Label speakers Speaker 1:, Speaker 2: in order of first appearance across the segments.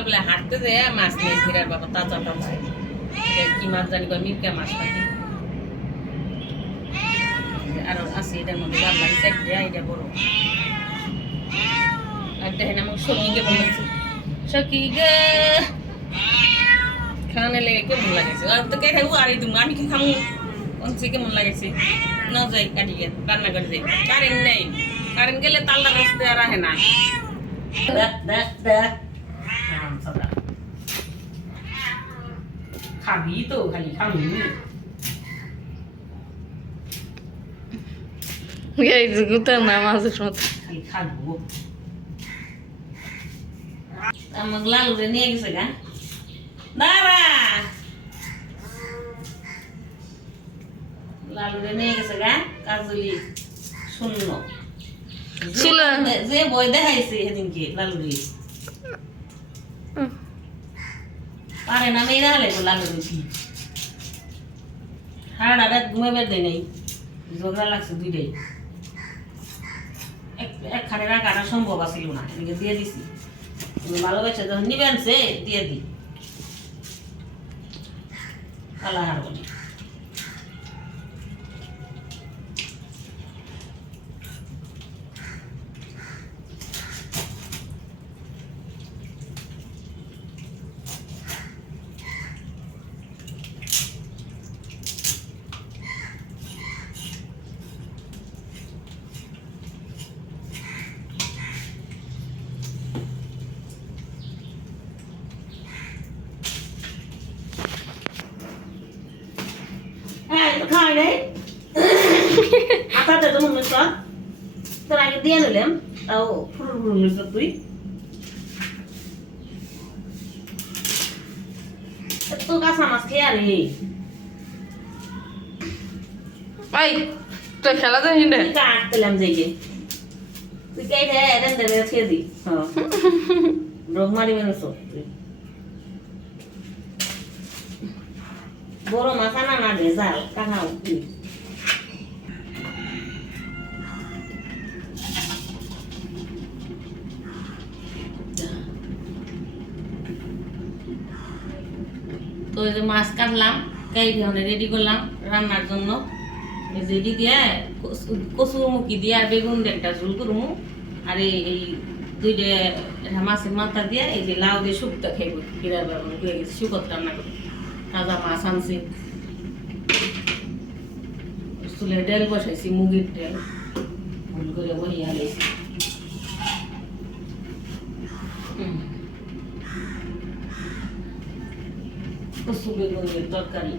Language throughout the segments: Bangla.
Speaker 1: সকালবেলা হাঁটতে যে মাছ নিয়ে ফিরার বাবা তাজা তাজা কি মাছ জানি বা মিরকা মাছ নাকি? আর আছে এটার মধ্যে গামলার চারটে এটা বড়। আর দেখেন আমার সখীকে বলেছি সখী খাওয়ানো লেগে কেমন লাগেছে? আর তো কে খাইবো? আর এই আমি কি খামু? অনসি কেমন লাগেছে? না যাই, কাটি গে রান্না করে যাই। কারেন্ট নেই। কারেন্ট গেলে তাল্লা রাস্তে আর আহে না। দেখ দেখ দেখ। খাবি তো খালি খাবি।
Speaker 2: গাইজ গুতা না মাছের মতো
Speaker 1: খালি খাব? আমাকে লালুরে নিয়ে গেছে গা। দাঁড়া। লালুরে নিয়ে গেছে গা কাজলি শূন্য। যে বই দেখাইছে সেদিনকে লালুরি। পারে না, মেয়েরা হলে লাগে বেশি সারাটা রাত ঘুমাবে দেয় নাই। ঝগড়া লাগছে দুইটাই। এক- একখানে রাখাটা সম্ভব আছিল না, এদিকে দিয়ে দিছি। ভালোবাসে যখন নিবেন সে, দিয়ে দিই কালা হার বলি। হ্যাঁ তো খাই রে আটাতে তো মনে কর তোর আগে দিয়ে নিলাম তাও ফুরুর ফুরুর নিস তুই। তো কাঁচা মাছ খেয়ে আরে।
Speaker 2: ভাই তো খেলা তো হিন্ডে
Speaker 1: তুই কাট দিলাম যাইকে তুই কে রে দে খেয়ে দি। হ্যাঁ রোগ মারি মেনছ তুই। বড় আনা না ভেজাল, তো এই যে মাছ কাটলাম কেটে রেডি করলাম রান্নার জন্য। এই যে দিয়ে কচু- কচুর মুখি দিয়ে আর বেগুন একটা ঝুল করব আর এই দুইটা মাছের মাথা দিয়ে এই যে লাউ দিয়ে শুক্তা খাইব কিরা শুকত রান্না করব তাজা মাছ আনছি। চুলে ডেল বসাইছি, মুগের ডেল ভুল করে বহিয়া লাইছি। কসু বেগুনের তরকারি।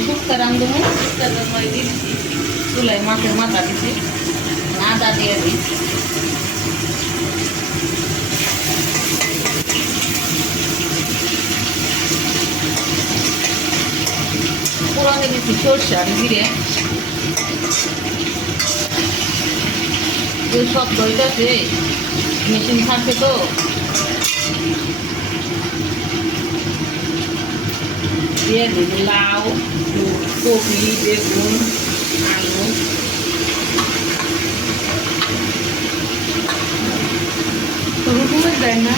Speaker 1: শুক্তা রান্ধবো শুক্তা তরকারি দিচ্ছি চুলায় মাছের মাথা দিচ্ছি আদা দিয়ে দিই পুরানে দিচ্ছি সরষে জিরে। সব দইটাছে মেশিন থাকে তো। দিয়ে দিই লাউ, কপি, বেগুন, আলু।
Speaker 2: রুকুমের দেয় না?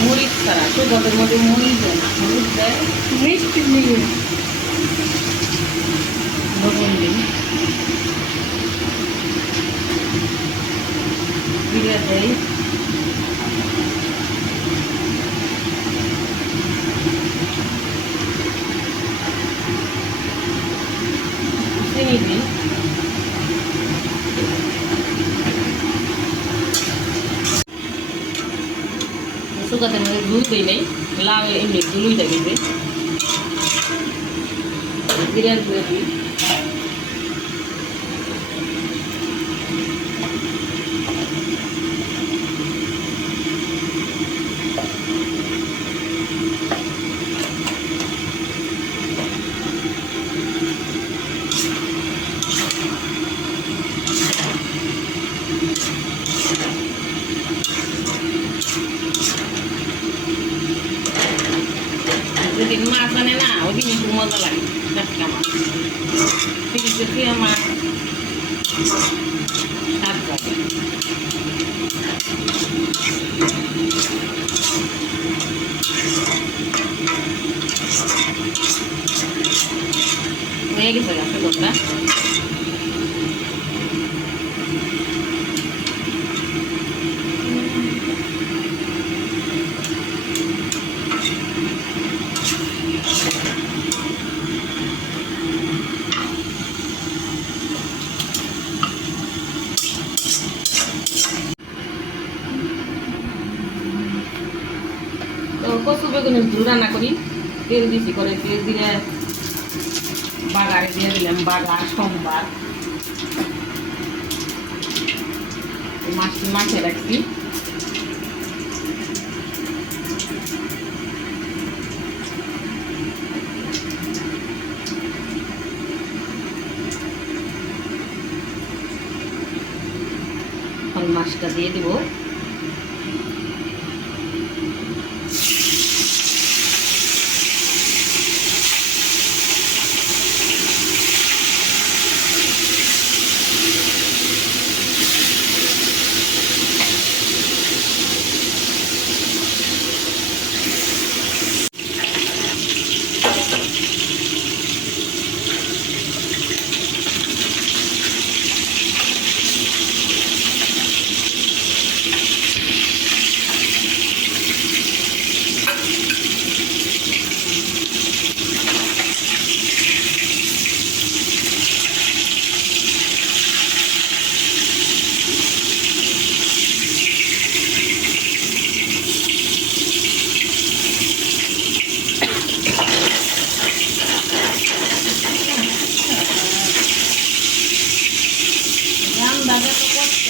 Speaker 1: মরিচ ছাড়া সুগন্ধের মধ্যে মরিচ দেয় না মরিচ দেয়
Speaker 2: মিষ্টি দিয়ে
Speaker 1: লবণ জিরে দেই চিনি দিই গাছের মধ্যে ঝুল দিই নেই লাউ এমনি ঝুলুই থাকিবে জিরার গুঁড়ো দিই মাছ আনে না ওই দিন মজা লাগে টাটকা মাছ ফ্রিজে প্রিয় মাছ লাগে হয়ে গেছে গাছে গোটা তো কচু বেগুনের ঝুল রান্না করি তেল দিছি, করে তেল দিয়ে বাগারে দিয়ে দিলাম বাগার সোমবার। মাছ মাছে রাখছি। মাছটা দিয়ে দিব।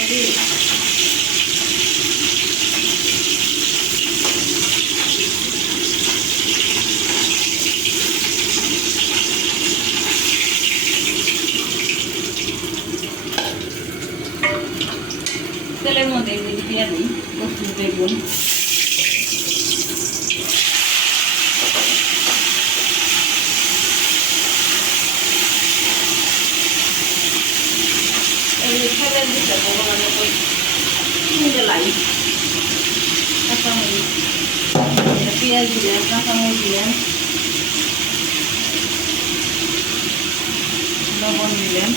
Speaker 1: তো কষ্ট রে তেলের মধ্যে এই যে দিয়ে দিই কচু বেগুন এই যে খেলের দিতে ভগবান ওই কিনতে লাই কাঁচামরিচ এটা পেঁয়াজ দিলেন কাঁচামরিচ দিলেন লবণ দিলেন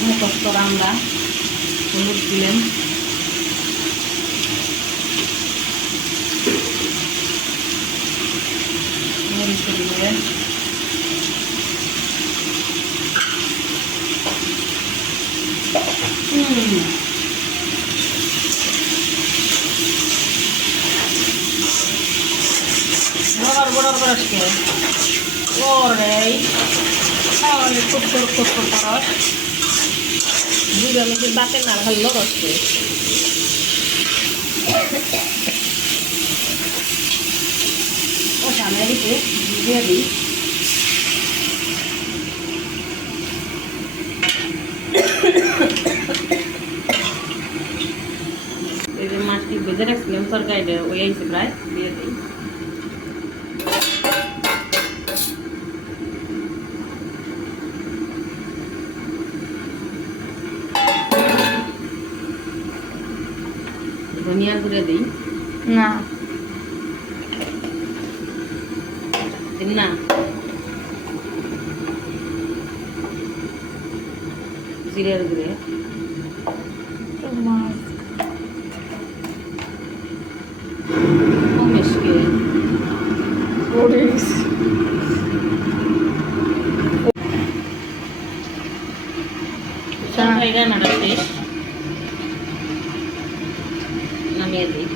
Speaker 1: মুখস্থ রান্না হলুদ দিলেন মরিচ দিলেন হুম বড় বড় করসকে ওরে তাহলে খুব খুব খুব খুব করস দুধ আমি যে বাপের না ভালো রসকে ও সামনে দিকে দিয়ে দিই। মাছটি ভেজে রাখছিলাম তরকারিটা, ওই আইসে প্রায় দিয়ে দিই। ধনিয়ার গুঁড়ে দিই।
Speaker 2: না।
Speaker 1: দিন না। জিরের গুঁড়ে।
Speaker 2: মাছ
Speaker 1: কমেশকে
Speaker 2: মরিচ
Speaker 1: তরকারি রান্নাটা শেষ নামিয়ে দিই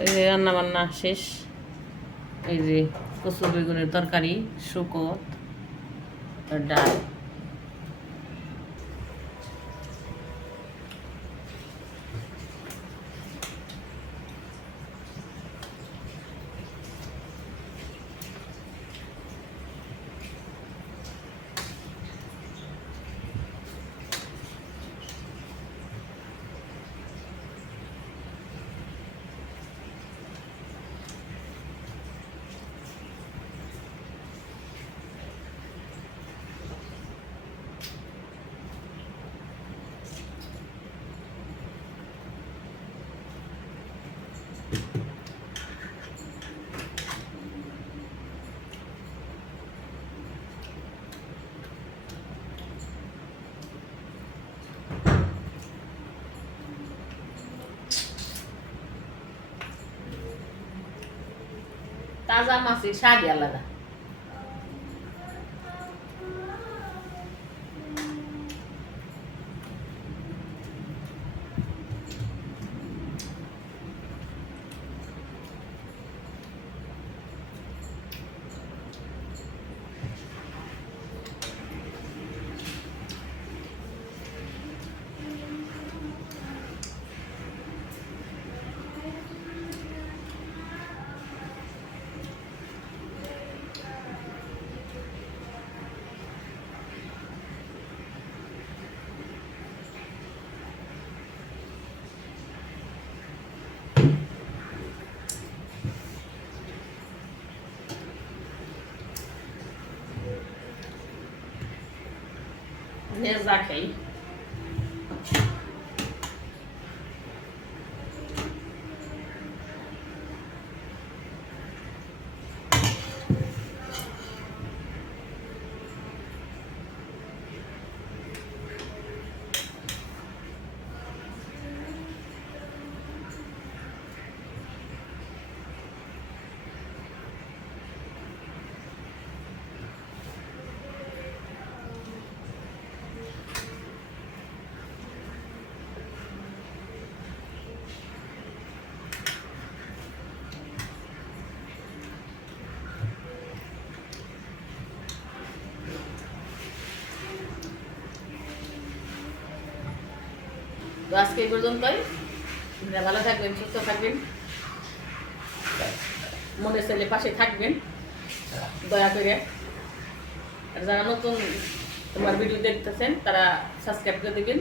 Speaker 1: এই যে রান্না শেষ। এই যে কচু বেগুনের তরকারি শুকত ডাল। তাজা মাছের স্বাদই আলাদা। rezar aqui. তো আজকে এই পর্যন্তই। আপনারা ভালো থাকবেন, সুস্থ থাকবেন। মনে ছেলে পাশে থাকবেন, দয়া করে। আর যারা নতুন তোমার ভিডিও দেখতেছেন, তারা সাবস্ক্রাইব করে দেবেন।